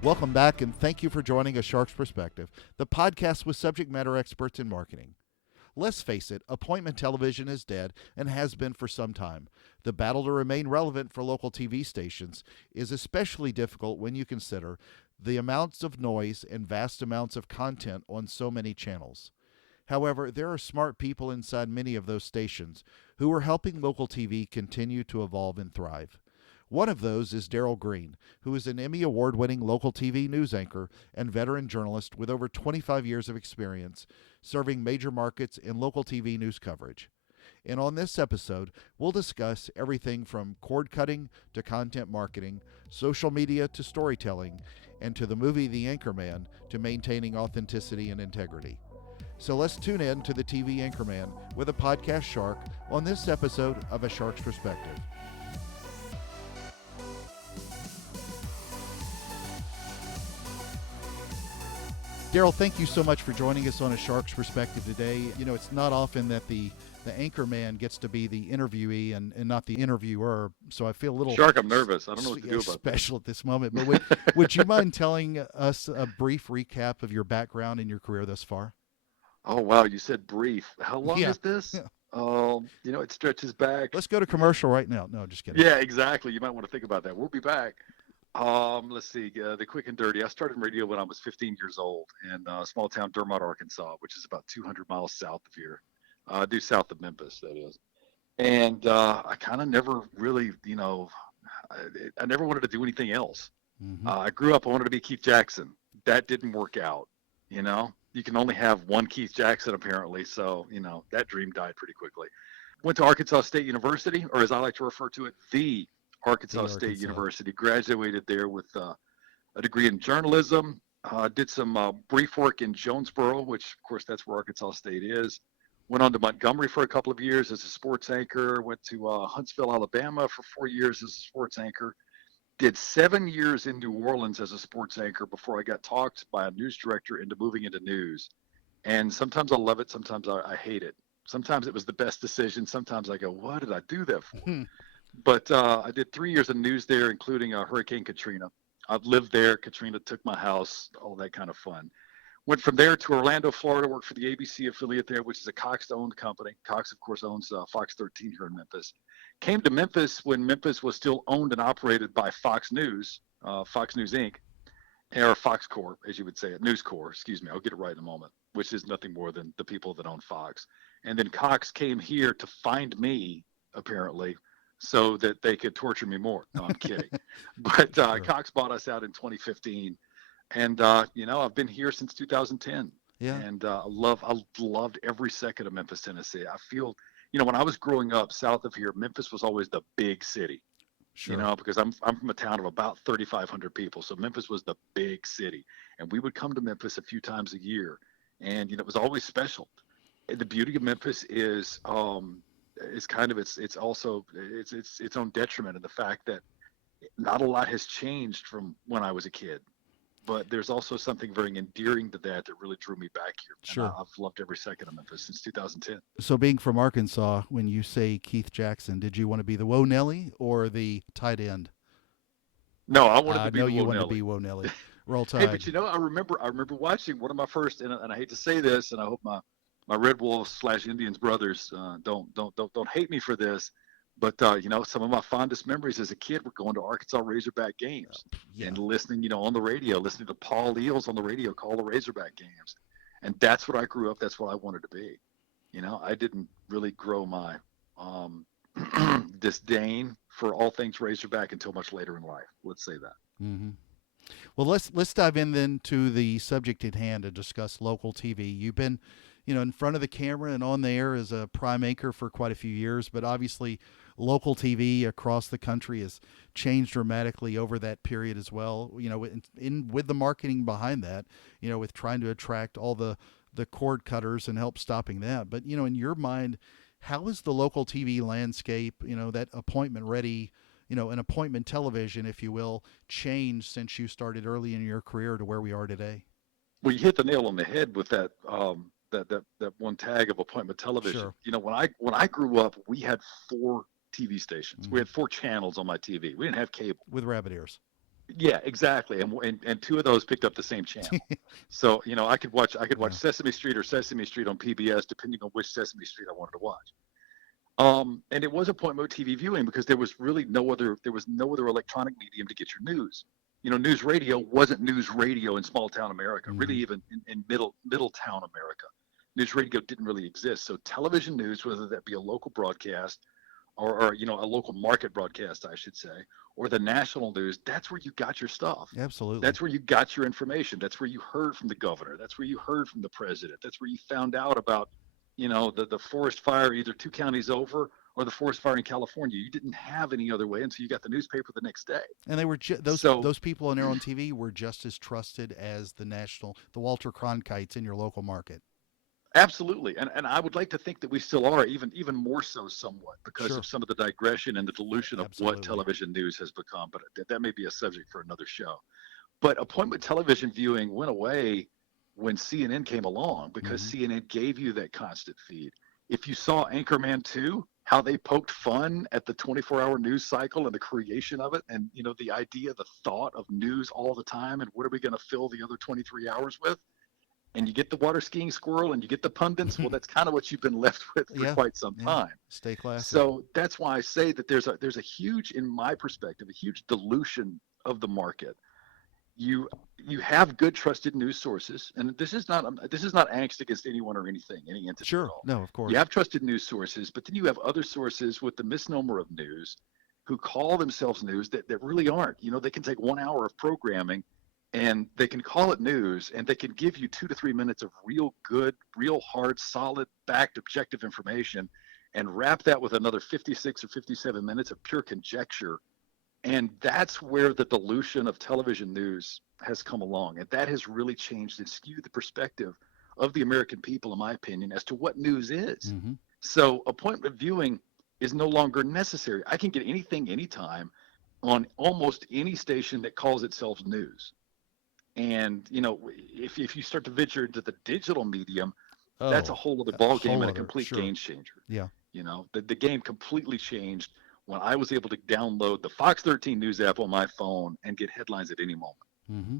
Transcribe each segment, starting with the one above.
Welcome back, and thank you for joining A Shark's Perspective, the podcast with subject matter experts in marketing. Let's face it, appointment television is dead and has been for some time. The battle to remain relevant for local TV stations is especially difficult when you consider the amounts of noise and vast amounts of content on so many channels. However, there are smart people inside many of those stations who are helping local TV continue to evolve and thrive. One of those is Darrell Greene, who is an Emmy Award winning local TV news anchor and veteran journalist with over 25 years of experience serving major markets in local TV news coverage. And on this episode, we'll discuss everything from cord cutting to content marketing, social media to storytelling, and to the movie The Anchorman to maintaining authenticity and integrity. So let's tune in to the TV Anchorman with a podcast shark on this episode of A Shark's Perspective. Darrell, thank you so much for joining us on A Shark's Perspective today. You know, it's not often that the anchorman gets to be the interviewee and not the interviewer, so I feel a little Shark, I'm nervous. I don't know what to do about special at this moment. But would you mind telling us a brief recap of your background and your career thus far? Oh, wow. You said brief. How long Yeah. is this? It stretches back. Let's go to commercial right now. No, just kidding. Yeah, exactly. You might want to think about that. We'll be back. Let's see. The quick and dirty. I started in radio when I was 15 years old in small town Dermot, Arkansas, which is about 200 miles south of here, due south of Memphis, that is. And I kind of never really, I never wanted to do anything else. Mm-hmm. I grew up, I wanted to be Keith Jackson. That didn't work out, You can only have one Keith Jackson, apparently. So, that dream died pretty quickly. Went to Arkansas State University, or as I like to refer to it, the Arkansas State University. Graduated there with a degree in journalism. Did some brief work in Jonesboro, which, of course, that's where Arkansas State is. Went on to Montgomery for a couple of years as a sports anchor. Went to Huntsville, Alabama for 4 years as a sports anchor. Did 7 years in New Orleans as a sports anchor before I got talked by a news director into moving into news. And sometimes I love it. Sometimes I hate it. Sometimes it was the best decision. Sometimes I go, what did I do that for? But I did 3 years of news there, including Hurricane Katrina. I've lived there. Katrina took my house, all that kind of fun. Went from there to Orlando, Florida, worked for the ABC affiliate there, which is a Cox-owned company. Cox, of course, owns Fox 13 here in Memphis. Came to Memphis when Memphis was still owned and operated by Fox News Inc., or Fox Corp, as you would say it, News Corp, excuse me, I'll get it right in a moment, which is nothing more than the people that own Fox. And then Cox came here to find me, apparently, so that they could torture me more. No, I'm kidding. But Sure. Cox bought us out in 2015. And, I've been here since 2010. Yeah. And I loved every second of Memphis, Tennessee. I feel, when I was growing up south of here, Memphis was always the big city. Sure. Because I'm from a town of about 3,500 people. So Memphis was the big city. And we would come to Memphis a few times a year. And, it was always special. And the beauty of Memphis is kind of it's also its own detriment in the fact that not a lot has changed from when I was a kid. But there's also something very endearing to that really drew me back here. Sure. And I've loved every second of Memphis since 2010. So being from Arkansas, when you say Keith Jackson, did you want to be the Woe Nelly or the tight end? No, I wanted to be No, Woe you wanted Nelly. to be Woe Nelly. Roll Tide. Hey, but I remember watching one of my first, and I hate to say this, and I hope my Red Wolves / Indians brothers don't hate me for this, but some of my fondest memories as a kid were going to Arkansas Razorback games and listening, on the radio, listening to Paul Eels on the radio call the Razorback games, and that's what I grew up. That's what I wanted to be. I didn't really grow my disdain for all things Razorback until much later in life. Let's say that. Mm-hmm. Well, let's dive in then to the subject at hand and discuss local TV. You've been, in front of the camera and on the air as a prime anchor for quite a few years, but obviously local TV across the country has changed dramatically over that period as well. With the marketing behind that, with trying to attract all the cord cutters and help stopping that. But in your mind, how is the local TV landscape, that appointment ready, an appointment television, if you will, changed since you started early in your career to where we are today? Well, you hit the nail on the head with that that one tag of appointment television. Sure. When I grew up, we had 4 TV stations. Mm-hmm. We had 4 channels on my TV. We didn't have cable. With rabbit ears. Yeah, exactly. And two of those picked up the same channel. So, I could watch Yeah. Sesame Street or Sesame Street on PBS, depending on which Sesame Street I wanted to watch. And it was appointment TV viewing because there was no other electronic medium to get your news. News radio wasn't news radio in small town America, really Hmm. even in middle town America. News radio didn't really exist. So television news, whether that be a local broadcast or a local market broadcast, I should say, or the national news, that's where you got your stuff. Absolutely. That's where you got your information. That's where you heard from the governor. That's where you heard from the president. That's where you found out about, the forest fire either two counties over or the forest fire in California. You didn't have any other way, and so you got the newspaper the next day. And they were So those people on there on TV were just as trusted as the Walter Cronkites in your local market. absolutely, and I would like to think that we still are, even more so somewhat because Sure. of some of the digression and the dilution of what Absolutely. television news has become. But that may be a subject for another show. But appointment television viewing went away when CNN came along because Hmm. CNN gave you that constant feed. If you saw Anchorman 2, how they poked fun at the 24-hour news cycle and the creation of it, and the idea, the thought of news all the time, and what are we going to fill the other 23 hours with? And you get the water skiing squirrel and you get the pundits. Well, that's kind of what you've been left with for Yeah. quite some Yeah. time. Stay classy. So that's why I say that there's a huge, in my perspective, a huge dilution of the market. You have good trusted news sources, and this is not angst against anyone or anything, any entity at Sure. all. No, of You course. have trusted news sources, but then you have other sources with the misnomer of news who call themselves news that really aren't. They can take 1 hour of programming and they can call it news and they can give you 2 to 3 minutes of real good, real hard, solid, backed, objective information and wrap that with another 56 or 57 minutes of pure conjecture. And that's where the dilution of television news has come along. And that has really changed and skewed the perspective of the American people, in my opinion, as to what news is. Hmm. So appointment viewing is no longer necessary. I can get anything anytime on almost any station that calls itself news. And if you start to venture into the digital medium, that's a Oh, whole other a ball game whole and a other. complete Sure. game changer. Yeah. The game completely changed when I was able to download the Fox 13 News app on my phone and get headlines at any moment, Hmm.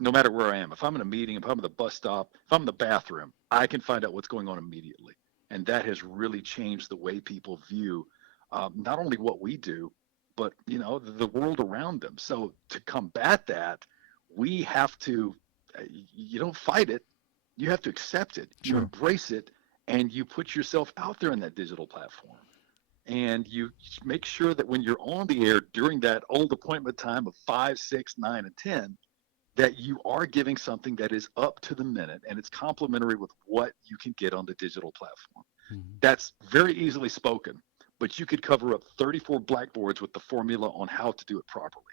no matter where I am. If I'm in a meeting, if I'm at the bus stop, if I'm in the bathroom, I can find out what's going on immediately. And that has really changed the way people view not only what we do, but the world around them. So to combat that, we have to. You don't fight it. You have to accept it. You Sure. embrace it, and you put yourself out there in that digital platform and you make sure that when you're on the air during that old appointment time of 5, 6, 9, and 10, that you are giving something that is up to the minute and it's complementary with what you can get on the digital platform. Hmm. That's very easily spoken, but you could cover up 34 blackboards with the formula on how to do it properly.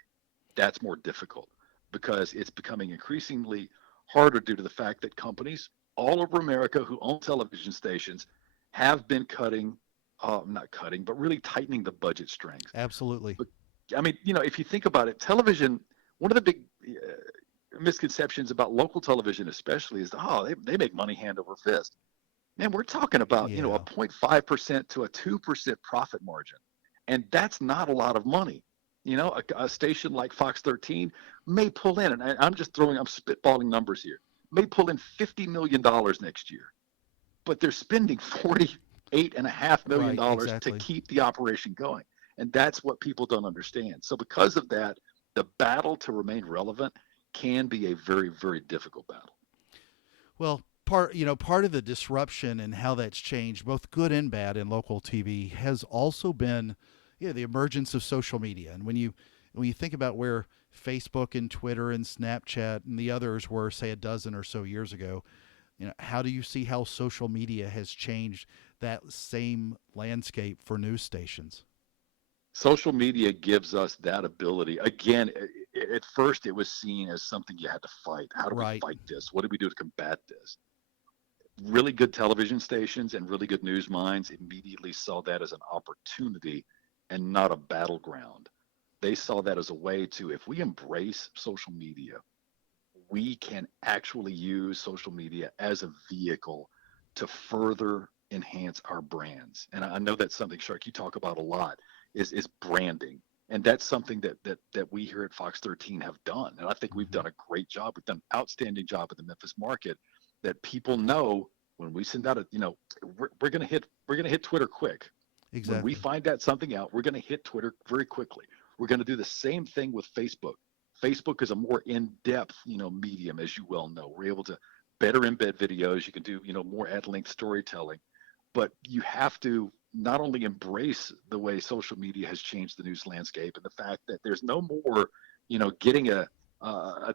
That's more difficult because it's becoming increasingly harder due to the fact that companies all over America who own television stations have been not cutting, but really tightening the budget strings. Absolutely. But I mean, if you think about it, television, one of the big misconceptions about local television, especially, is they make money hand over fist. Man, we're talking about a Yeah. 0.5% to a 2% profit margin, and that's not a lot of money. A station like Fox 13 may pull in, and I'm spitballing numbers here, may pull in $50 million next year, but they're spending $48.5 million Right. to Exactly. keep the operation going. And that's what people don't understand. So because of that, the battle to remain relevant can be a very, very difficult battle. Well, part of the disruption and how that's changed, both good and bad, in local TV has also been, the emergence of social media. And when you think about where Facebook and Twitter and Snapchat and the others were, say, a dozen or so years ago, how do you see how social media has changed that same landscape for news stations? Social media gives us that ability. Again, at first it was seen as something you had to fight. How do we Right. fight this? What do we do to combat this? Really good television stations and really good news minds immediately saw that as an opportunity and not a battleground. They saw that as a way to, if we embrace social media, we can actually use social media as a vehicle to further enhance our brands. And I know that's something, Shark, you talk about a lot is branding. And that's something that we here at Fox 13 have done. And I think we've Hmm. done a great job. We've done an outstanding job in the Memphis market that people know when we send out we're going to hit Twitter quick. When we Exactly. find that something out, we're going to hit Twitter very quickly. We're going to do the same thing with Facebook. Facebook is a more in-depth, medium, as you well know. We're able to better embed videos. You can do, more at-length storytelling. But you have to not only embrace the way social media has changed the news landscape and the fact that there's no more, getting a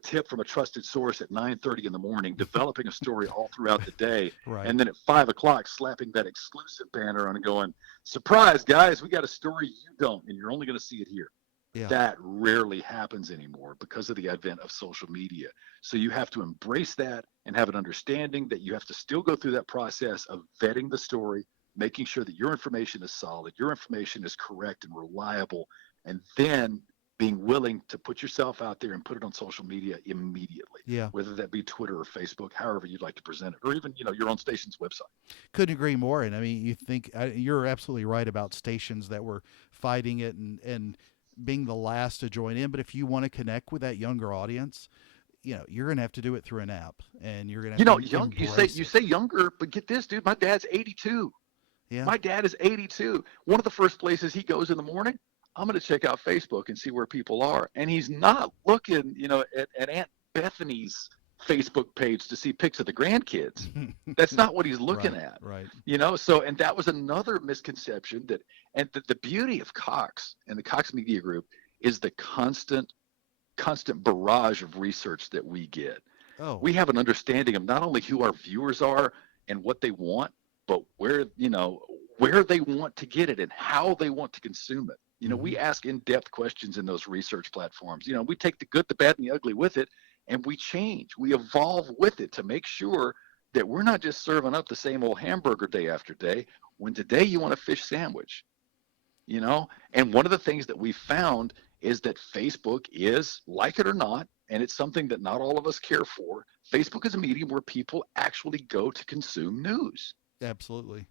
tip from a trusted source at 9:30 in the morning, developing a story all throughout the day, Right. and then at 5 o'clock slapping that exclusive banner on and going, "Surprise, guys, we got a story you don't, and you're only going to see it here." Yeah. That rarely happens anymore because of the advent of social media. So you have to embrace that and have an understanding that you have to still go through that process of vetting the story, making sure that your information is solid, your information is correct and reliable, and then being willing to put yourself out there and put it on social media immediately, Yeah. whether that be Twitter or Facebook, however you'd like to present it, or even, your own station's website. Couldn't agree more. And I mean, you're absolutely right about stations that were fighting it and being the last to join in. But if you want to connect with that younger audience, you're going to have to do it through an app, and you're going to have to Young, you say embrace you it. say younger, but get this, dude, my dad's 82. Yeah. My dad is 82. One of the first places he goes in the morning, I'm going to check out Facebook and see where people are. And he's not looking, at Aunt Bethany's Facebook page to see pics of the grandkids. That's not what he's looking Right. at. Right. So, and that was another misconception and the beauty of Cox and the Cox Media Group is the constant barrage of research that we get. Oh. We have an understanding of not only who our viewers are and what they want, but where they want to get it and how they want to consume it. Hmm. We ask in-depth questions in those research platforms. We take the good, the bad, and the ugly with it, and we change, we evolve with it to make sure that we're not just serving up the same old hamburger day after day. When today you want a fish sandwich, and one of the things that we found is that Facebook is, like it or not, and it's something that not all of us care for, Facebook is a medium where people actually go to consume news. Absolutely.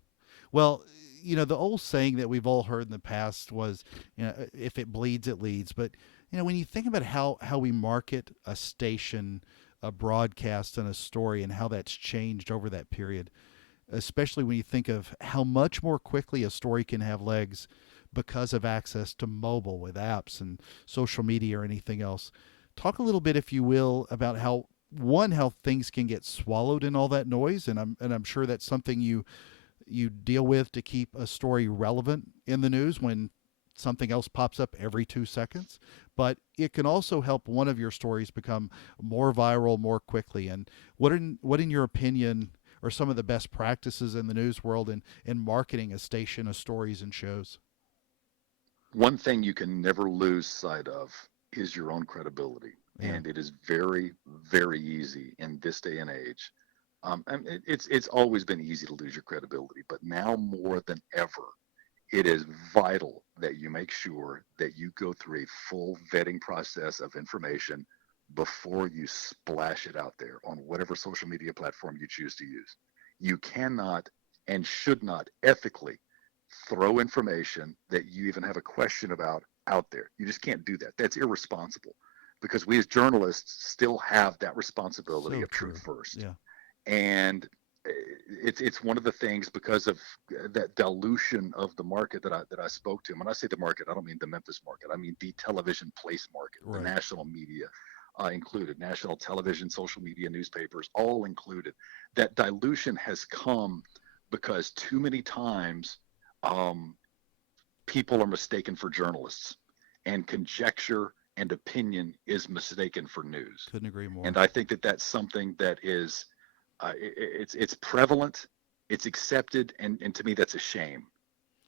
Well, the old saying that we've all heard in the past was, if it bleeds, it leads. But when you think about how we market a station, a broadcast, and a story, and how that's changed over that period, especially when you think of how much more quickly a story can have legs because of access to mobile with apps and social media or anything else. Talk a little bit, if you will, about how things can get swallowed in all that noise, and I'm sure that's something you deal with to keep a story relevant in the news when something else pops up every 2 seconds. But it can also help one of your stories become more viral more quickly. And what in your opinion are some of the best practices in the news world in marketing a station of stories and shows? One thing you can never lose sight of is your own credibility. Yeah. And it is very, very easy in this day and age. And it's always been easy to lose your credibility, but now more than ever, it is vital that you make sure that you go through a full vetting process of information before you splash it out there on whatever social media platform you choose to use. You cannot and should not ethically throw information that you even have a question about out there. You just can't do that. That's irresponsible because we as journalists still have that responsibility So of truth true. first. Yeah. And it's one of the things because of that dilution of the market that I spoke to. When I say the market, I don't mean the Memphis market. I mean the television place market, the Right. national media included, national television, social media, newspapers, all included. That dilution has come because too many times um, people are mistaken for journalists, and conjecture and opinion is mistaken for news. Couldn't agree And more. I think that that's something that is it's prevalent, it's accepted, and to me that's a shame.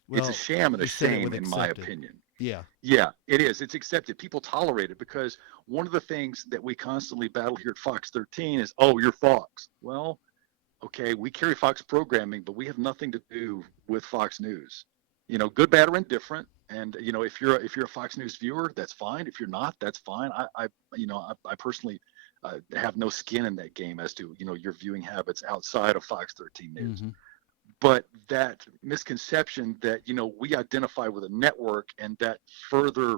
It's a Well, sham and a you said it shame, with in my accepted. opinion. Yeah. Yeah, it is. It's accepted. People tolerate it because one of the things that we constantly battle here at Fox 13 is, oh, you're Fox. Well, okay, we carry Fox programming, but we have nothing to do with Fox News. Good, bad, or indifferent. And if you're a Fox News viewer, that's fine. If you're not, that's fine. I personally have no skin in that game as to your viewing habits outside of Fox 13 News. Hmm. But that misconception that we identify with a network and that further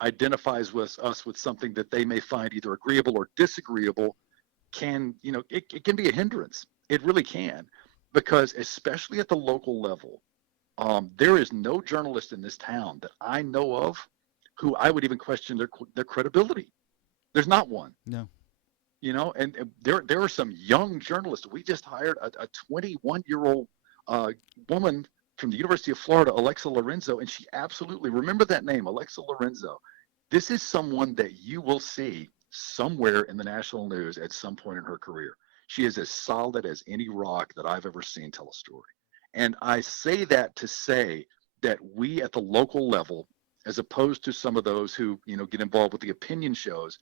identifies with us with something that they may find either agreeable or disagreeable can, it can be a hindrance. It really can, because especially at the local level, there is no journalist in this town that I know of who I would even question their credibility. There's not one. No. And there are some young journalists. We just hired a 21-year-old woman from the University of Florida, Alexa Lorenzo, and she absolutely, remember that name, Alexa Lorenzo. This is someone that you will see somewhere in the national news at some point in her career. She is as solid as any rock that I've ever seen tell a story. And I say that to say that we at the local level, as opposed to some of those who, get involved with the opinion shows,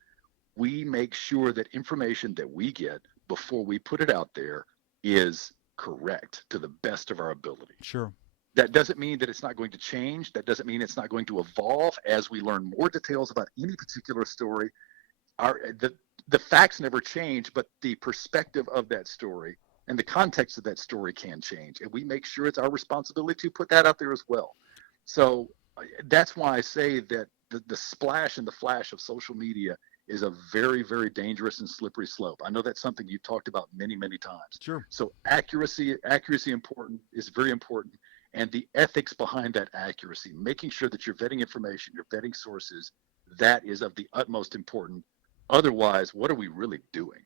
we make sure that information that we get before we put it out there is correct to the best of our ability. Sure. That doesn't mean that it's not going to change. That doesn't mean it's not going to evolve as we learn more details about any particular story. The facts never change, but the perspective of that story and the context of that story can change. And we make sure it's our responsibility to put that out there as well. So that's why I say that the splash and the flash of social media is a very, very dangerous and slippery slope. I know that's something you talked about many, many times. Sure. So accuracy is very important. And the ethics behind that accuracy, making sure that you're vetting information, you're vetting sources, that is of the utmost importance. Otherwise, what are we really doing?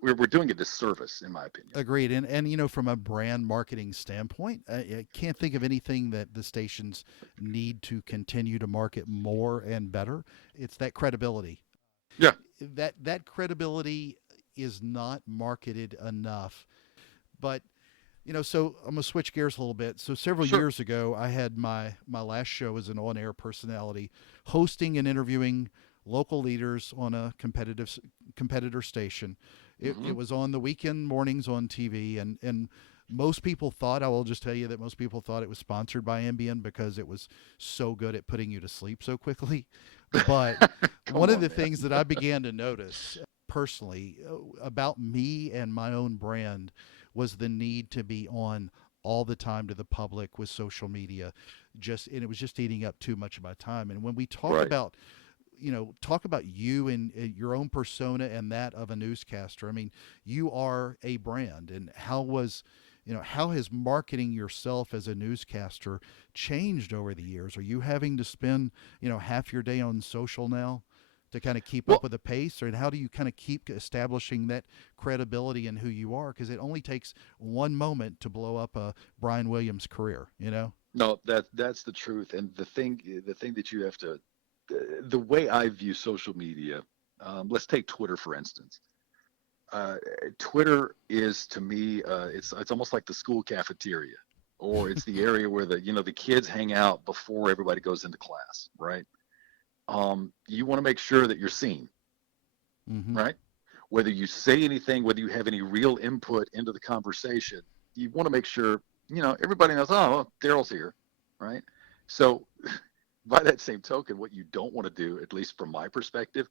We're doing a disservice, in my opinion. Agreed. And from a brand marketing standpoint, I can't think of anything that the stations need to continue to market more and better. It's that credibility. Yeah. That credibility is not marketed enough. But so I'm gonna switch gears a little bit. So several Sure. years ago, I had my last show as an on-air personality, hosting and interviewing local leaders on a competitor station. It was on the weekend mornings on TV, and most people thought, I will just tell you that most people thought it was sponsored by Ambien because it was so good at putting you to sleep so quickly. But one of the things that I began to notice personally about me and my own brand was the need to be on all the time to the public with social media. And it was just eating up too much of my time. And when we talk Right. about you and your own persona and that of a newscaster. I mean, you are a brand, and how has marketing yourself as a newscaster changed over the years? Are you having to spend, half your day on social now to kind of keep up with the pace, or how do you kind of keep establishing that credibility in who you are? Because it only takes one moment to blow up a Brian Williams career, No, that's the truth. And the thing that you have to, the way I view social media, let's take Twitter for instance. Twitter is, to me, it's almost like the school cafeteria, or it's the area where the kids hang out before everybody goes into class, right? You want to make sure that you're seen, right? Whether you say anything, whether you have any real input into the conversation, you want to make sure everybody knows. Oh, Darrell's here, right? So by that same token, what you don't want to do, at least from my perspective,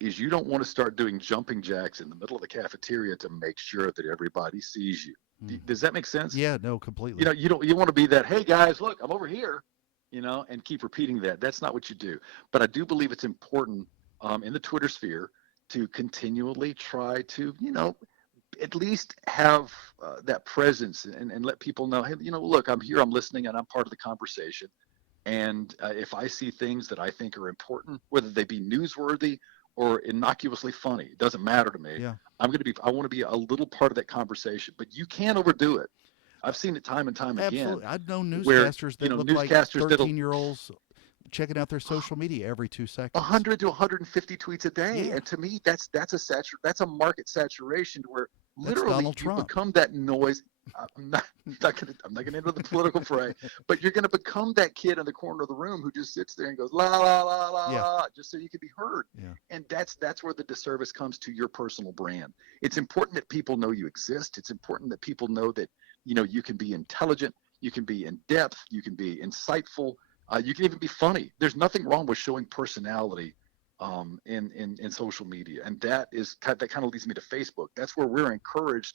is you don't want to start doing jumping jacks in the middle of the cafeteria to make sure that everybody sees you. Does that make sense? Yeah, no, completely. You want to be that, hey guys, look, I'm over here, and keep repeating that. That's not what you do. But I do believe it's important in the Twitter sphere to continually try to, at least have that presence and let people know, hey, look, I'm here, I'm listening, and I'm part of the conversation. And if I see things that I think are important, whether they be newsworthy or innocuously funny, it doesn't matter to me. Yeah. I want to be a little part of that conversation, but you can't overdo it. I've seen it time and time again. Absolutely. I've known newscasters that look like newscasters 13-year-olds checking out their social media every 2 seconds. 100 to 150 tweets a day. Yeah. And to me, that's a market saturation where literally you become that noise. I'm not going to enter the political fray, but you're going to become that kid in the corner of the room who just sits there and goes la la la la la, just so you can be heard. Yeah. And that's where the disservice comes to your personal brand. It's important that people know you exist. It's important that people know that you can be intelligent, you can be in depth, you can be insightful, you can even be funny. There's nothing wrong with showing personality in social media, and that kind of leads me to Facebook. That's where we're encouraged.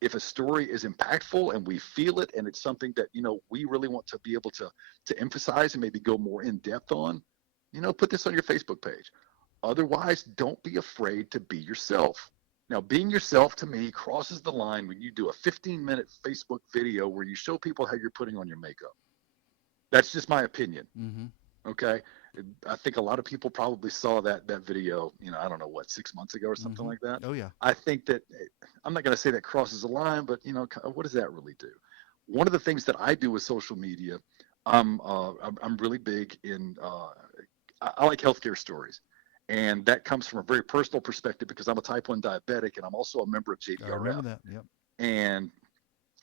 If a story is impactful and we feel it, and it's something that we really want to be able to emphasize and maybe go more in depth on, Put this on your Facebook page. Otherwise, don't be afraid to be yourself. Now, being yourself to me crosses the line when you do a 15-minute Facebook video where you show people how you're putting on your makeup. That's just my opinion. Mm-hmm. Okay. I think a lot of people probably saw that video, I don't know what, 6 months ago or something Mm-hmm. like that. Oh yeah. I think that I'm not going to say that crosses the line, but what does that really do? One of the things that I do with social media, I'm really big in. I like healthcare stories, and that comes from a very personal perspective because I'm a type 1 diabetic and I'm also a member of I remember JDRF. that. Yep. And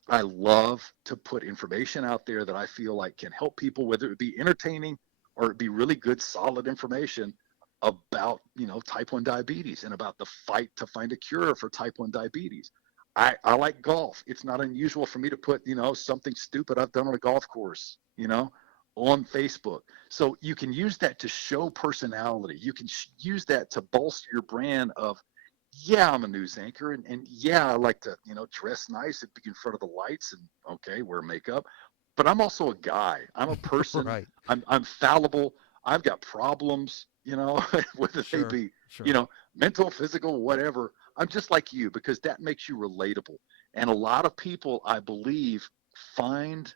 I love to put information out there that I feel like can help people, whether it be entertaining or it be really good, solid information about, type 1 diabetes and about the fight to find a cure for type 1 diabetes. I like golf. It's not unusual for me to put, something stupid I've done on a golf course, on Facebook. So you can use that to show personality. You can use that to bolster your brand of, yeah, I'm a news anchor, and yeah, I like to, dress nice and be in front of the lights and okay, wear makeup. But I'm also a guy. I'm a person. Right. I'm fallible. I've got problems, whether they Sure. be, Sure. mental, physical, whatever. I'm just like you because that makes you relatable. And a lot of people, I believe, find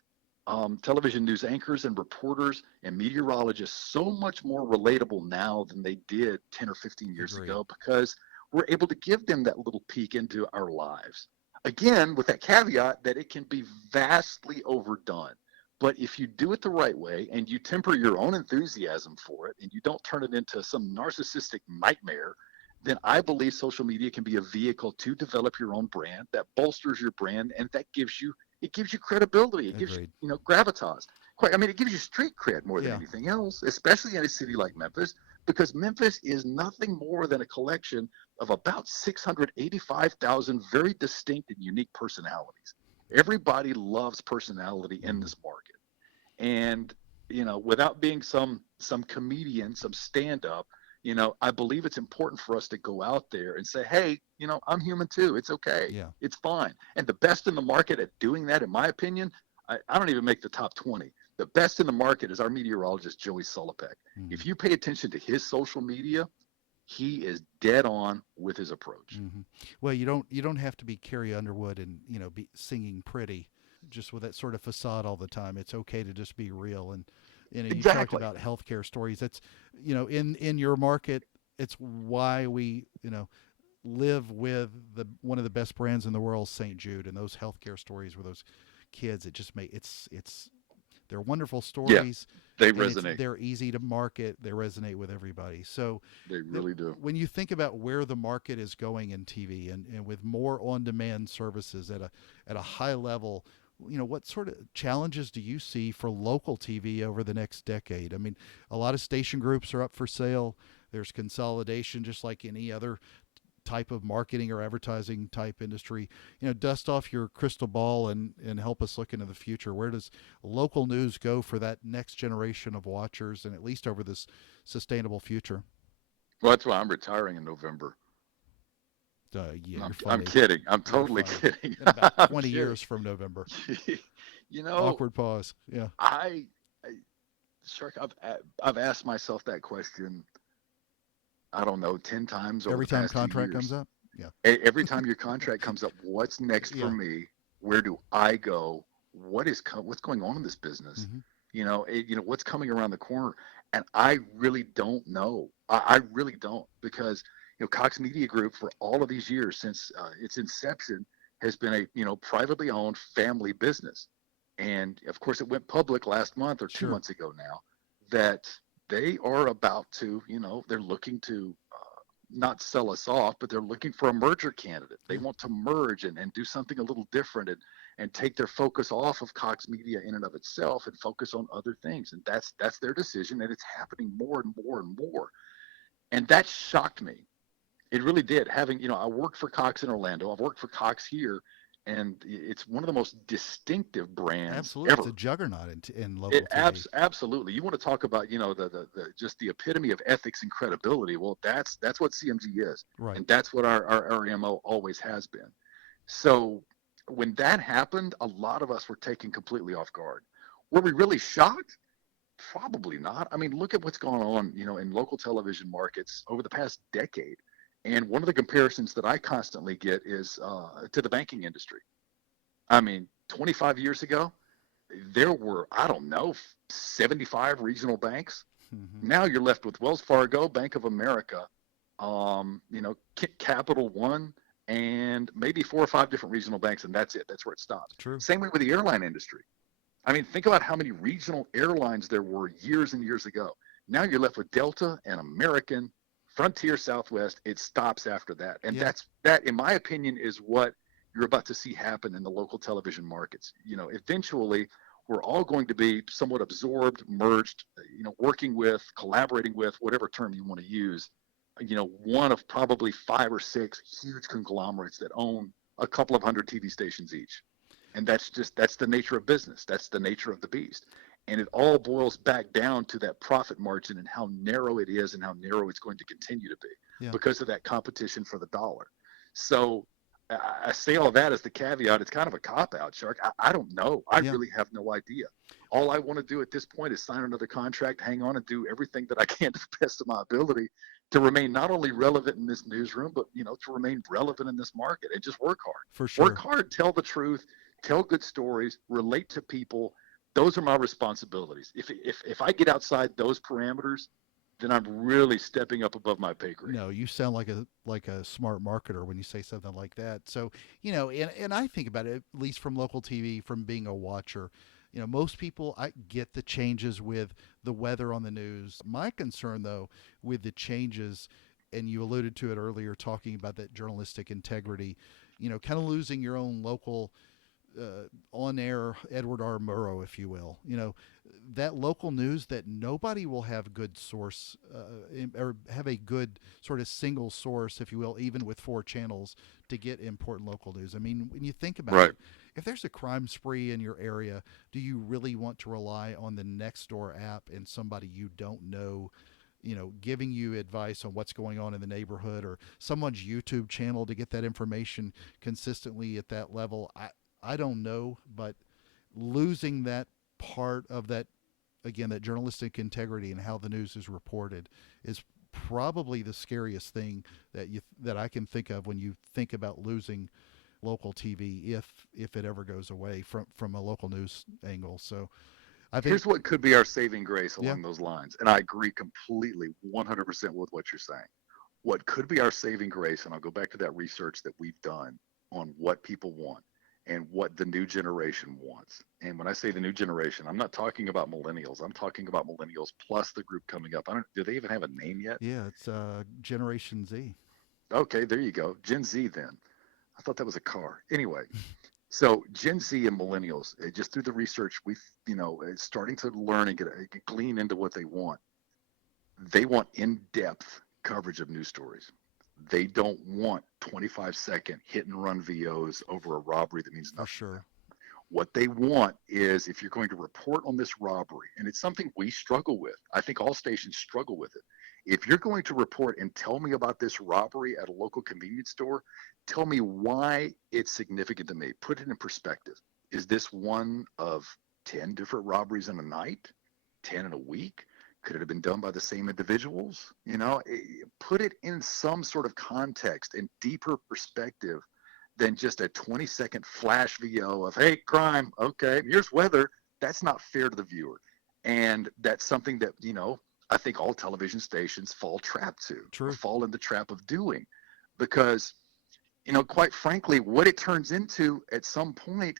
television news anchors and reporters and meteorologists so much more relatable now than they did 10 or 15 years Agree. ago because we're able to give them that little peek into our lives. Again, with that caveat that it can be vastly overdone. But if you do it the right way and you temper your own enthusiasm for it and you don't turn it into some narcissistic nightmare, then I believe social media can be a vehicle to develop your own brand that bolsters your brand and that gives you credibility. It gives you, Agreed. gravitas. Quite, I mean, it gives you street cred more than Yeah. anything else, especially in a city like Memphis, because Memphis is nothing more than a collection of about 685,000 very distinct and unique personalities. Everybody loves personality in Mm-hmm. this market. And, without being some comedian, some stand up, I believe it's important for us to go out there and say, hey, I'm human too. It's okay. Yeah. It's fine. And the best in the market at doing that, in my opinion, I don't even make the top 20. The best in the market is our meteorologist, Joey Solopek. Mm-hmm. If you pay attention to his social media, he is dead on with his approach. Mm-hmm. Well, you don't have to be Carrie Underwood and be singing pretty, just with that sort of facade all the time. It's okay to just be real. And you talked Exactly. about healthcare stories. That's in your market. It's why we live with the one of the best brands in the world, St. Jude, and those healthcare stories with those kids. It just make it's they're wonderful Yeah, stories, they and resonate. they're easy to market. They resonate with everybody. So They really do. when you think about where the market is going in TV and with more on-demand services at a high level, what sort of challenges do you see for local TV over the next decade? I mean, a lot of station groups are up for sale. There's consolidation, just like any other type of marketing or advertising type industry. Dust off your crystal ball and help us look into the future. Where does local news go for that next generation of watchers, and at least over this sustainable future? Well, that's why I'm retiring in November. Yeah, you're I'm funny. kidding. I'm You're totally funny. kidding. In about I'm 20 kidding. years from November. you know, Awkward pause. Yeah. I Shark, I've asked myself that question. I don't know, 10 times over Every the time past two contract comes years. up. Yeah. Every time your contract comes up, what's next for Yeah. me? Where do I go? What's going on in this business? Hmm. What's coming around the corner, and I really don't know. I really don't because Cox Media Group for all of these years since its inception has been a privately owned family business, and of course it went public last month or two Sure. months ago now that they are about to they're looking to not sell us off, but they're looking for a merger candidate. They Yeah. want to merge and do something a little different and take their focus off of Cox Media in and of itself and focus on other things. And that's their decision, and it's happening more and more and more. And that shocked me. It really did. Having, I worked for Cox in Orlando. I've worked for Cox here, and it's one of the most distinctive brands Absolutely. It's ever. a juggernaut in local TV. Absolutely. You want to talk about, the just the epitome of ethics and credibility. Well, that's what CMG is. Right. And that's what our MO always has been. So when that happened, a lot of us were taken completely off guard. Were we really shocked? Probably not. I mean, look at what's gone on, in local television markets over the past decade. And one of the comparisons that I constantly get is to the banking industry. I mean, 25 years ago, there were, I don't know, 75 regional banks. Hmm. Now you're left with Wells Fargo, Bank of America, Capital One, and maybe four or five different regional banks, and that's it. That's where it stops. True. Same way with the airline industry. I mean, think about how many regional airlines there were years and years ago. Now you're left with Delta and American, Frontier, Southwest. It stops after that. And Yeah. that, in my opinion, is what you're about to see happen in the local television markets. Eventually, we're all going to be somewhat absorbed, merged, working with, collaborating with, whatever term you want to use, one of probably five or six huge conglomerates that own a couple of hundred TV stations each. And that's the nature of business. That's the nature of the beast. And it all boils back down to that profit margin and how narrow it is and how narrow it's going to continue to be Yeah. because of that competition for the dollar. So I say all that as the caveat. It's kind of a cop out, Shark. I don't know. I Yeah. really have no idea. All I want to do at this point is sign another contract, hang on, and do everything that I can to the best of my ability to remain not only relevant in this newsroom, but to remain relevant in this market and just work hard. For Work sure. hard, tell the truth, tell good stories, relate to people. Those are my responsibilities. If I get outside those parameters, then I'm really stepping up above my pay grade. No, you sound like a smart marketer when you say something like that. So, and I think about it, at least from local TV, from being a watcher. Most people I get the changes with the weather on the news. My concern though with the changes, and you alluded to it earlier talking about that journalistic integrity, kind of losing your own local on air Edward R. Murrow, if you will. That local news that nobody will have good source or have a good sort of single source, if you will, even with four channels to get important local news. I mean, when you think about Right. it, if there's a crime spree in your area, do you really want to rely on the Nextdoor app and somebody you don't know? Giving you advice on what's going on in the neighborhood or someone's YouTube channel to get that information consistently at that level. I don't know, but losing that part of that, again, that journalistic integrity and how the news is reported is probably the scariest thing that I can think of when you think about losing local TV if it ever goes away from a local news angle. So I think, Here's what could be our saving grace yeah. along those lines. And I agree completely, 100% with what you're saying. What could be our saving grace, and I'll go back to that research that we've done on what people want and what the new generation wants. And when I say the new generation, I'm not talking about millennials. I'm talking about millennials plus the group coming up. Do they even have a name yet? Yeah, it's Generation Z. Okay, there you go. Gen Z then. I thought that was a car. Anyway, so Gen Z and millennials, just through the research, starting to learn and glean into what they want. They want in-depth coverage of news stories. They don't want 25-second hit and run VOs over a robbery that means For nothing to them. sure. What they want is if you're going to report on this robbery, and it's something we struggle with, I think all stations struggle with it. If you're going to report and tell me about this robbery at a local convenience store, tell me why it's significant to me. Put it in perspective. Is this one of 10 different robberies in a night? 10 in a week? Could it have been done by the same individuals? Put it in some sort of context and deeper perspective than just a 20-second flash VO of, hey, crime, okay, here's weather. That's not fair to the viewer. And that's something that, I think all television stations fall trapped to or True. fall in the trap of doing because, quite frankly, what it turns into at some point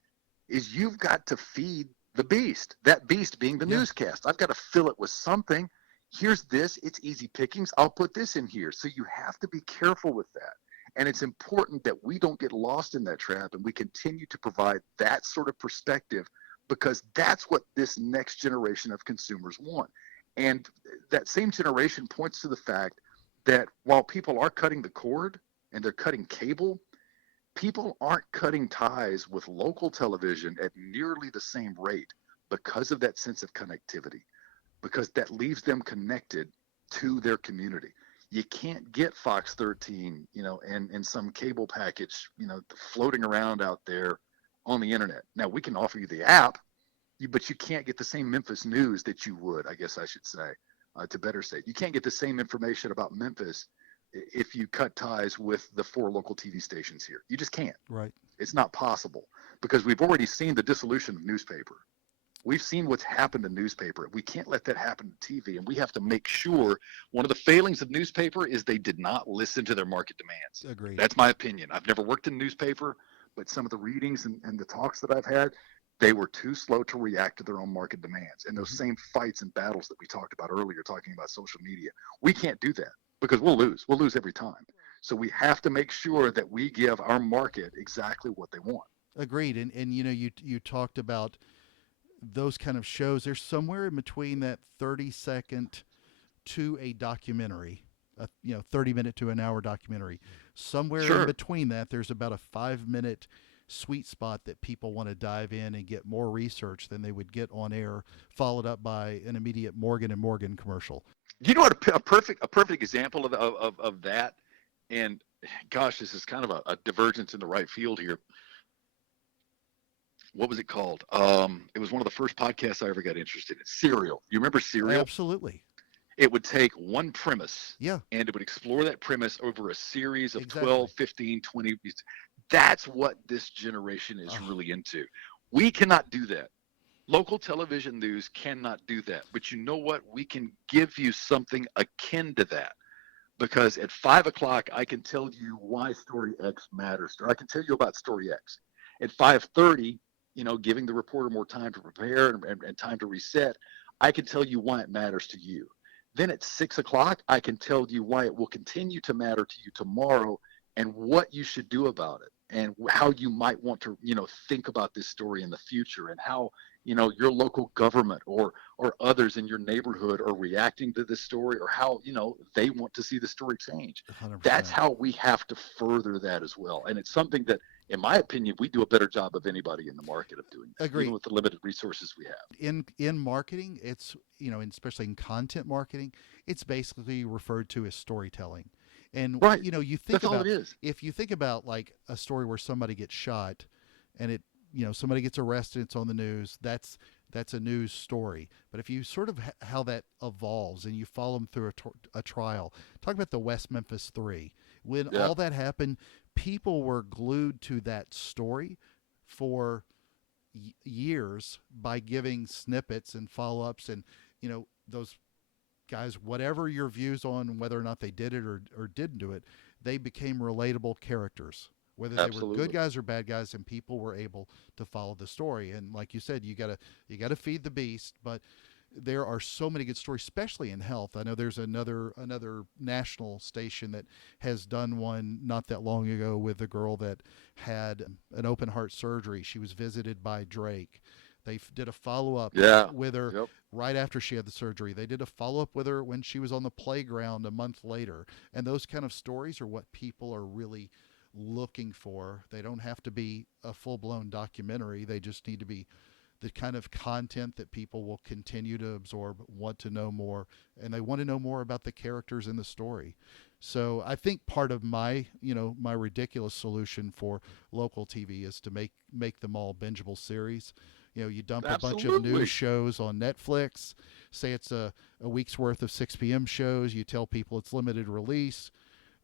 is you've got to feed the beast, that beast being the Yeah. newscast. I've got to fill it with something. Here's this. It's easy pickings. I'll put this in here. So you have to be careful with that. And it's important that we don't get lost in that trap and we continue to provide that sort of perspective because that's what this next generation of consumers want. And that same generation points to the fact that while people are cutting the cord and they're cutting cable, people aren't cutting ties with local television at nearly the same rate because of that sense of connectivity, because that leaves them connected to their community. You can't get Fox 13, and some cable package, floating around out there on the internet. Now we can offer you the app, but you can't get the same Memphis news that you would, I guess I should say, to better say. You can't get the same information about Memphis if you cut ties with the 4 local TV stations here. You just can't. Right. It's not possible because we've already seen the dissolution of newspaper. We've seen what's happened to newspaper. We can't let that happen to TV, and we have to make sure. One of the failings of newspaper is they did not listen to their market demands. Agreed. That's my opinion. I've never worked in newspaper, but some of the readings and the talks that I've had, they were too slow to react to their own market demands. And those same fights and battles that we talked about earlier, talking about social media, we can't do that because we'll lose. We'll lose every time. So we have to make sure that we give our market exactly what they want. Agreed. And you talked about those kind of shows. There's somewhere in between that 30-second to a documentary, 30-minute to an hour documentary. Somewhere in between that, there's about a 5-minute sweet spot that people want to dive in and get more research than they would get on air, followed up by an immediate Morgan and Morgan commercial. You know what? A perfect example of that. And gosh, this is kind of a divergence in the right field here. What was it called? It was one of the first podcasts I ever got interested in. Serial. You remember Serial? Absolutely. It would take one premise, Yeah, and it would explore that premise over a series of exactly. 12, 15, 20. That's what this generation is really into. We cannot do that. Local television news cannot do that. But you know what? We can give you something akin to that. Because at 5 o'clock, I can tell you why story X matters. Or I can tell you about story X. At 5:30, giving the reporter more time to prepare and time to reset, I can tell you why it matters to you. Then at 6 o'clock, I can tell you why it will continue to matter to you tomorrow and what you should do about it and how you might want to, think about this story in the future and how, your local government or others in your neighborhood are reacting to this story or how, they want to see the story change. 100%. That's how we have to further that as well. And it's something that, in my opinion, we do a better job of anybody in the market of doing that, Agreed. even with the limited resources we have. In marketing, it's especially in content marketing, it's basically referred to as storytelling. And Right. You think That's about all it is. if you think about like a story where somebody gets shot, and somebody gets arrested, it's on the news. That's a news story. But if you sort of how that evolves and you follow them through a trial, talk about the West Memphis 3. When all that happened, people were glued to that story for years by giving snippets and follow-ups and those guys, whatever your views on whether or not they did it or didn't do it, they became relatable characters, whether they were good guys or bad guys, and people were able to follow the story. And like you said, you gotta feed the beast, but there are so many good stories, especially in health. I know there's another national station that has done one not that long ago with a girl that had an open heart surgery. She was visited by Drake. They did a follow-up with her right after she had the surgery. They did a follow-up with her when she was on the playground a month later. And those kind of stories are what people are really looking for. They don't have to be a full-blown documentary. They just need to be the kind of content that people will continue to absorb, want to know more, and they want to know more about the characters in the story. So I think part of my ridiculous solution for local TV is to make them all bingeable series. You dump a bunch of news shows on Netflix, say it's a week's worth of 6 p.m. shows. You tell people it's limited release,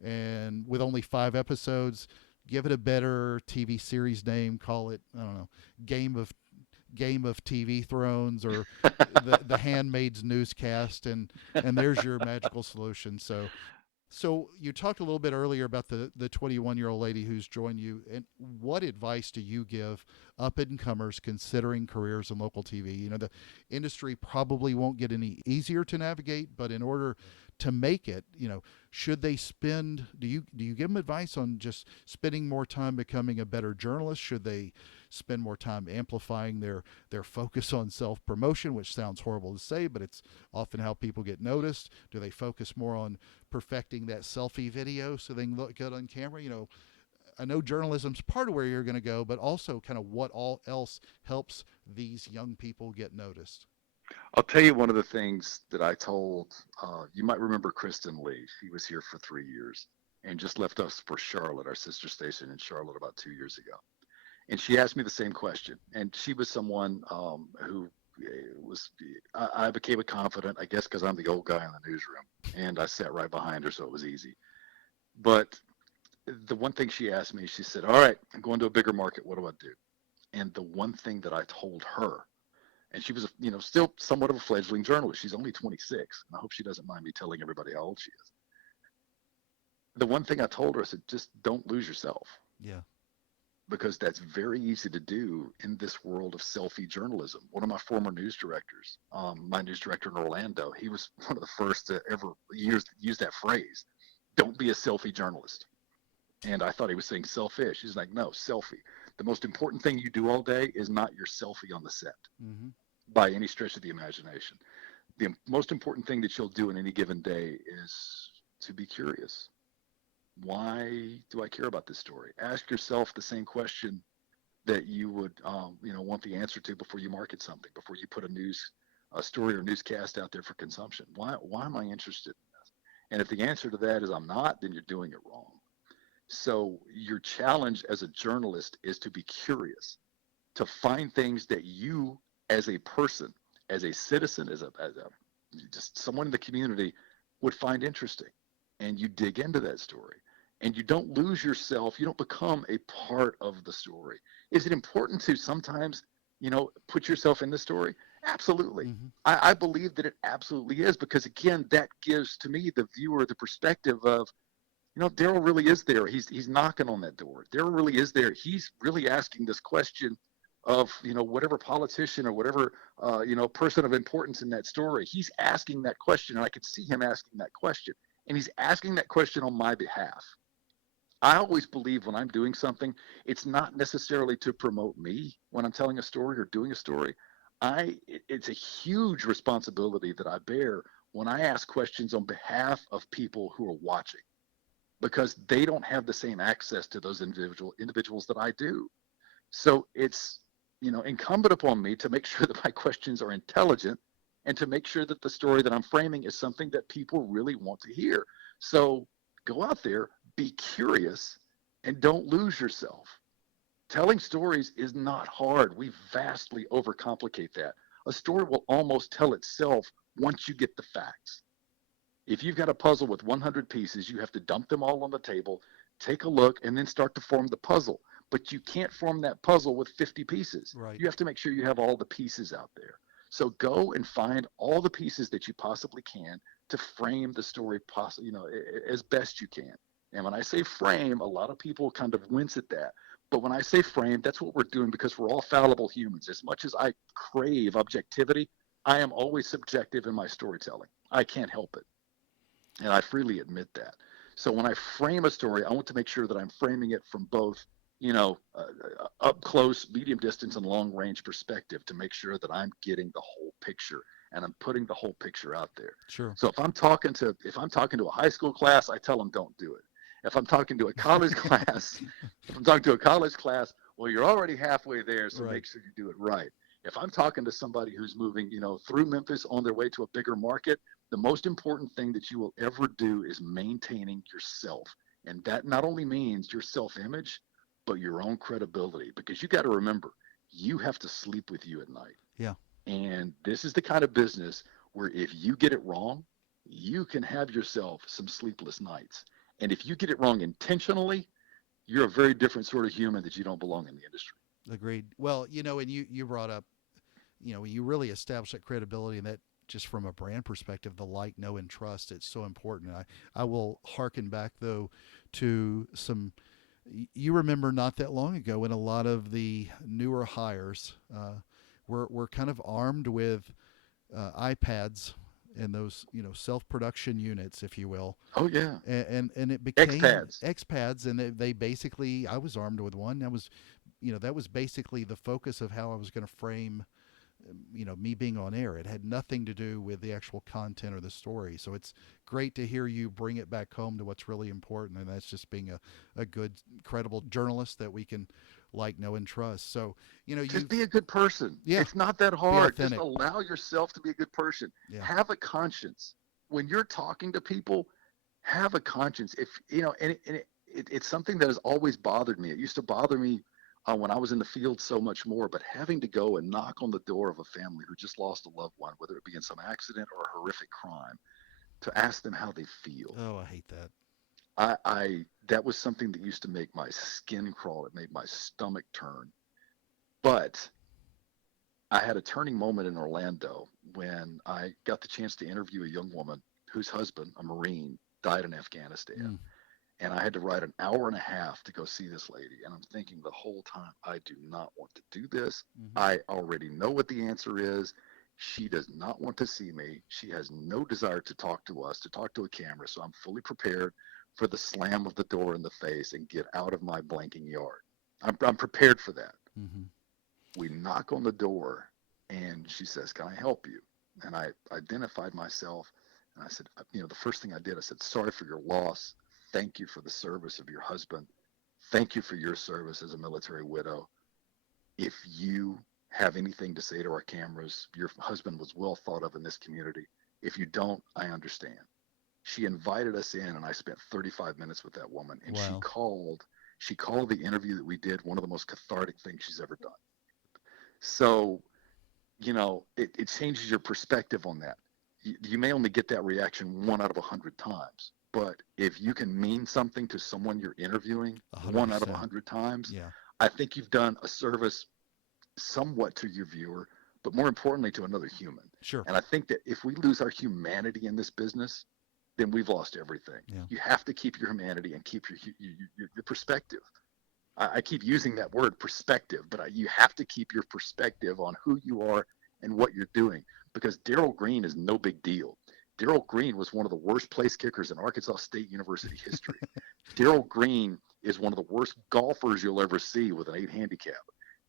and with only 5 episodes, give it a better TV series name. Call it, I don't know, Game of TV Thrones or the Handmaid's Newscast, and there's your magical solution. So you talked a little bit earlier about the 21-year-old lady who's joined you, and what advice do you give up-and-comers considering careers in local TV? The industry probably won't get any easier to navigate, but in order to make it, should they spend? Do you give them advice on just spending more time becoming a better journalist? Should they spend more time amplifying their focus on self-promotion, which sounds horrible to say, but it's often how people get noticed? Do they focus more on perfecting that selfie video so they can look good on camera? I know journalism's part of where you're going to go, but also kind of what all else helps these young people get noticed. I'll tell you one of the things that I told, you might remember Kristen Lee. She was here for 3 years and just left us for Charlotte, our sister station in Charlotte, about 2 years ago. And she asked me the same question. And she was someone who was, I became a confidant, I guess, because I'm the old guy in the newsroom. And I sat right behind her, so it was easy. But the one thing she asked me, she said, "All right, I'm going to a bigger market. What do I do?" And the one thing that I told her, and she was, still somewhat of a fledgling journalist. She's only 26, and I hope she doesn't mind me telling everybody how old she is. The one thing I told her, I said, just don't lose yourself, Yeah. because that's very easy to do in this world of selfie journalism. One of my former news directors, my news director in Orlando, he was one of the first to ever use that phrase. Don't be a selfie journalist. And I thought he was saying selfish. He's like, no, selfie. The most important thing you do all day is not your selfie on the set Mm-hmm. by any stretch of the imagination. The most important thing that you'll do in any given day is to be curious. Why do I care about this story? Ask yourself the same question that you would, want the answer to before you market something, before you put a story or newscast out there for consumption. Why am I interested in this? And if the answer to that is I'm not, then you're doing it wrong. So your challenge as a journalist is to be curious, to find things that you, as a person, as a citizen, as a just someone in the community, would find interesting, and you dig into that story, and you don't lose yourself. You don't become a part of the story. Is it important to sometimes, put yourself in the story? Absolutely. Mm-hmm. I believe that it absolutely is, because again, that gives to me, the viewer, the perspective of, Darrell really is there. He's knocking on that door. Darrell really is there. He's really asking this question of, whatever politician or whatever person of importance in that story. He's asking that question, and I could see him asking that question, and he's asking that question on my behalf. I always believe when I'm doing something, it's not necessarily to promote me when I'm telling a story or doing a story. It's a huge responsibility that I bear when I ask questions on behalf of people who are watching, because they don't have the same access to those individuals that I do. So it's, incumbent upon me to make sure that my questions are intelligent, and to make sure that the story that I'm framing is something that people really want to hear. So go out there, be curious, and don't lose yourself. Telling stories is not hard. We vastly overcomplicate that. A story will almost tell itself once you get the facts. If you've got a puzzle with 100 pieces, you have to dump them all on the table, take a look, and then start to form the puzzle. But you can't form that puzzle with 50 pieces. Right. You have to make sure you have all the pieces out there. So go and find all the pieces that you possibly can to frame the story, as best you can. And when I say frame, a lot of people kind of wince at that. But when I say frame, that's what we're doing, because we're all fallible humans. As much as I crave objectivity, I am always subjective in my storytelling. I can't help it. And I freely admit that. So when I frame a story, I want to make sure that I'm framing it from both, up close, medium distance, and long range perspective, to make sure that I'm getting the whole picture, and I'm putting the whole picture out there. Sure. So if I'm talking to a high school class, I tell them don't do it. If I'm talking to a college class, well, you're already halfway there, so Right. make sure you do it right. If I'm talking to somebody who's moving, through Memphis on their way to a bigger market, the most important thing that you will ever do is maintaining yourself. And that not only means your self-image, but your own credibility, because you got to remember, you have to sleep with you at night. Yeah. And this is the kind of business where if you get it wrong, you can have yourself some sleepless nights. And if you get it wrong intentionally, you're a very different sort of human that you don't belong in the industry. Agreed. Well, and you brought up, you really establish that credibility, and that just from a brand perspective, the like, know, and trust, it's so important. I will harken back though to some, you remember not that long ago when a lot of the newer hires were kind of armed with iPads and those self-production units, if you will. Oh yeah. And it became X-Pads. X-Pads, and they basically, I was armed with one. That was basically the focus of how I was going to frame me being on air. It had nothing to do with the actual content or the story. So it's great to hear you bring it back home to what's really important, and that's just being a good, credible journalist that we can like, know, and trust. So Just be a good person. Yeah. It's not that Be hard. Just authentic. allow yourself to be a good person. Yeah. Have a conscience. When you're talking to people, have a conscience. If and it's something that has always bothered me. It used to bother me when I was in the field, so much more. But having to go and knock on the door of a family who just lost a loved one, whether it be in some accident or a horrific crime, to ask them how they feel. Oh, I hate that. I that was something that used to make my skin crawl. It made my stomach turn. But I had a turning moment in Orlando when I got the chance to interview a young woman whose husband, a Marine, died in Afghanistan. Mm. And I had to ride an hour and a half to go see this lady. And I'm thinking the whole time, I do not want to do this. Mm-hmm. I already know what the answer is. She does not want to see me. She has no desire to talk to us, to talk to a camera. So I'm fully prepared for the slam of the door in the face and get out of my blanking yard. I'm prepared for that. Mm-hmm. We knock on the door and she says, "Can I help you?" And I identified myself and I said, the first thing I did, I said, "Sorry for your loss. Thank you for the service of your husband. Thank you for your service as a military widow. If you have anything to say to our cameras, your husband was well thought of in this community. If you don't, I understand." She invited us in and I spent 35 minutes with that woman. And Wow. she called the interview that we did one of the most cathartic things she's ever done. So, it changes your perspective on that. You may only get that reaction 1 out of 100 times, but if you can mean something to someone you're interviewing 1 out of 100%. 100 times, Yeah. I think you've done a service somewhat to your viewer, but more importantly to another human. Sure. And I think that if we lose our humanity in this business, then we've lost everything. Yeah. You have to keep your humanity and keep your perspective. I keep using that word perspective, but you have to keep your perspective on who you are and what you're doing, because Darrell Greene is no big deal. Darrell Greene was one of the worst place kickers in Arkansas State University history. Darrell Greene is one of the worst golfers you'll ever see with an 8 handicap.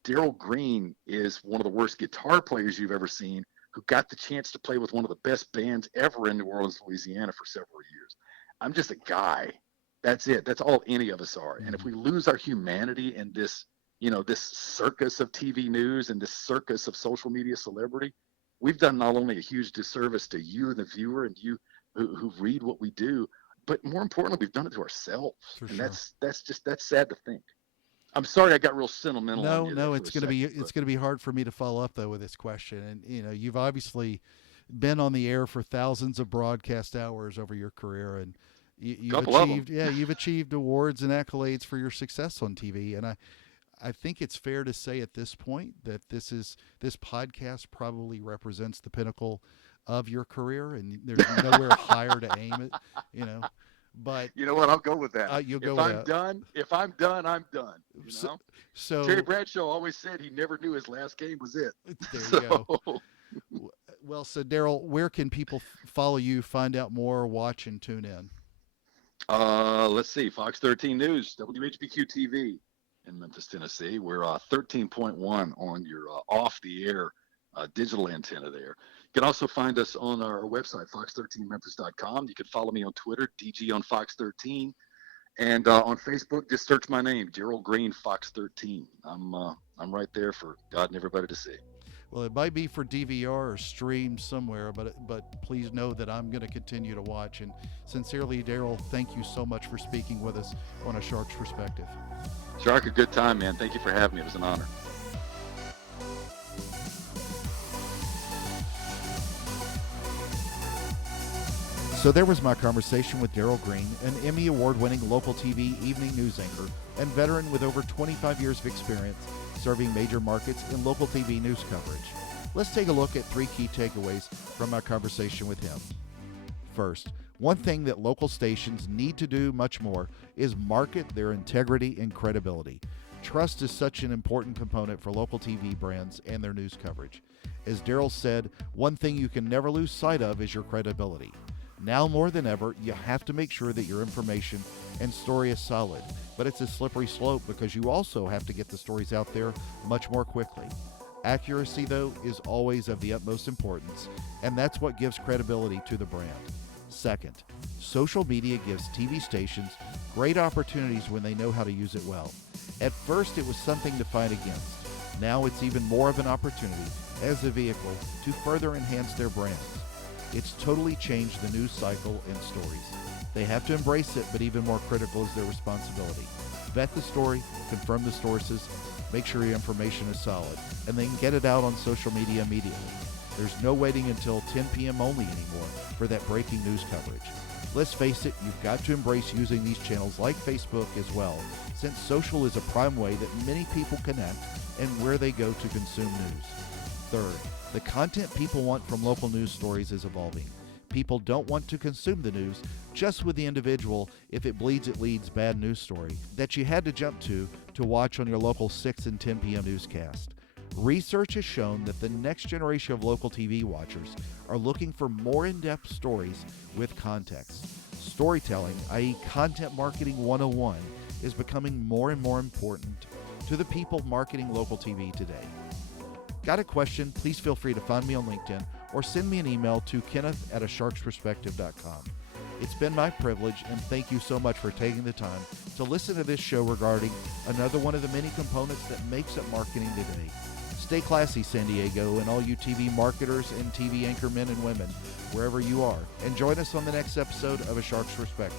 Darrell Greene is one of the worst guitar players you've ever seen, who got the chance to play with one of the best bands ever in New Orleans, Louisiana for several years. I'm just a guy. That's it. That's all any of us are. Mm-hmm. And if we lose our humanity in this, this circus of TV news and this circus of social media celebrity, we've done not only a huge disservice to you, the viewer, and you who read what we do, but more importantly, we've done it to ourselves. For and sure. that's sad to think. I'm sorry I got real sentimental. No, it's going to be hard for me to follow up though with this question. And you've obviously been on the air for thousands of broadcast hours over your career, and you've achieved awards and accolades for your success on TV. And I think it's fair to say at this point that this podcast probably represents the pinnacle of your career, and there's nowhere higher to aim it. But you know what? I'll go with that. If I'm done, I'm done. So Terry Bradshaw always said he never knew his last game was it. There you go. Well, so Darrell, where can people follow you, find out more, watch, and tune in? Let's see. Fox 13 News, WHBQ TV in Memphis, Tennessee. We're 13.1 on your off-the-air digital antenna there. You can also find us on our website, fox13memphis.com. You can follow me on Twitter, DG on Fox 13. And on Facebook, just search my name, Darrell Greene, Fox 13. I'm right there for God and everybody to see. Well, it might be for DVR or stream somewhere, but please know that I'm going to continue to watch. And sincerely, Darrell, thank you so much for speaking with us on A Shark's Perspective. Shark, a good time, man. Thank you for having me. It was an honor. So there was my conversation with Darrell Greene, an Emmy Award-winning local TV evening news anchor and veteran with over 25 years of experience serving major markets in local TV news coverage. Let's take a look at 3 key takeaways from my conversation with him. First, one thing that local stations need to do much more is market their integrity and credibility. Trust is such an important component for local TV brands and their news coverage. As Darrell said, one thing you can never lose sight of is your credibility. Now more than ever, you have to make sure that your information and story is solid, but it's a slippery slope because you also have to get the stories out there much more quickly. Accuracy, though, is always of the utmost importance, and that's what gives credibility to the brand. Second, social media gives TV stations great opportunities when they know how to use it well. At first, it was something to fight against. Now it's even more of an opportunity as a vehicle to further enhance their brands. It's totally changed the news cycle and stories. They have to embrace it, but even more critical is their responsibility. Vet the story, confirm the sources, Make sure your information is solid, and then get it out on social media immediately. There's no waiting until 10 p.m. only anymore for that breaking news coverage. Let's face it, you've got to embrace using these channels like Facebook as well, since social is a prime way that many people connect and where they go to consume news. Third, the content people want from local news stories is evolving. People don't want to consume the news just with the individual if it bleeds it leads bad news story that you had to jump to watch on your local 6 and 10 p.m. newscast. Research has shown that the next generation of local TV watchers are looking for more in-depth stories with context. Storytelling, i.e. content marketing 101, is becoming more and more important to the people marketing local TV today. Got a question? Please feel free to find me on LinkedIn or send me an email to kenneth@asharksperspective.com. It's been my privilege, and thank you so much for taking the time to listen to this show regarding another one of the many components that makes up marketing today. Stay classy, San Diego, and all you TV marketers and TV anchor men and women, wherever you are, and join us on the next episode of A Shark's Perspective.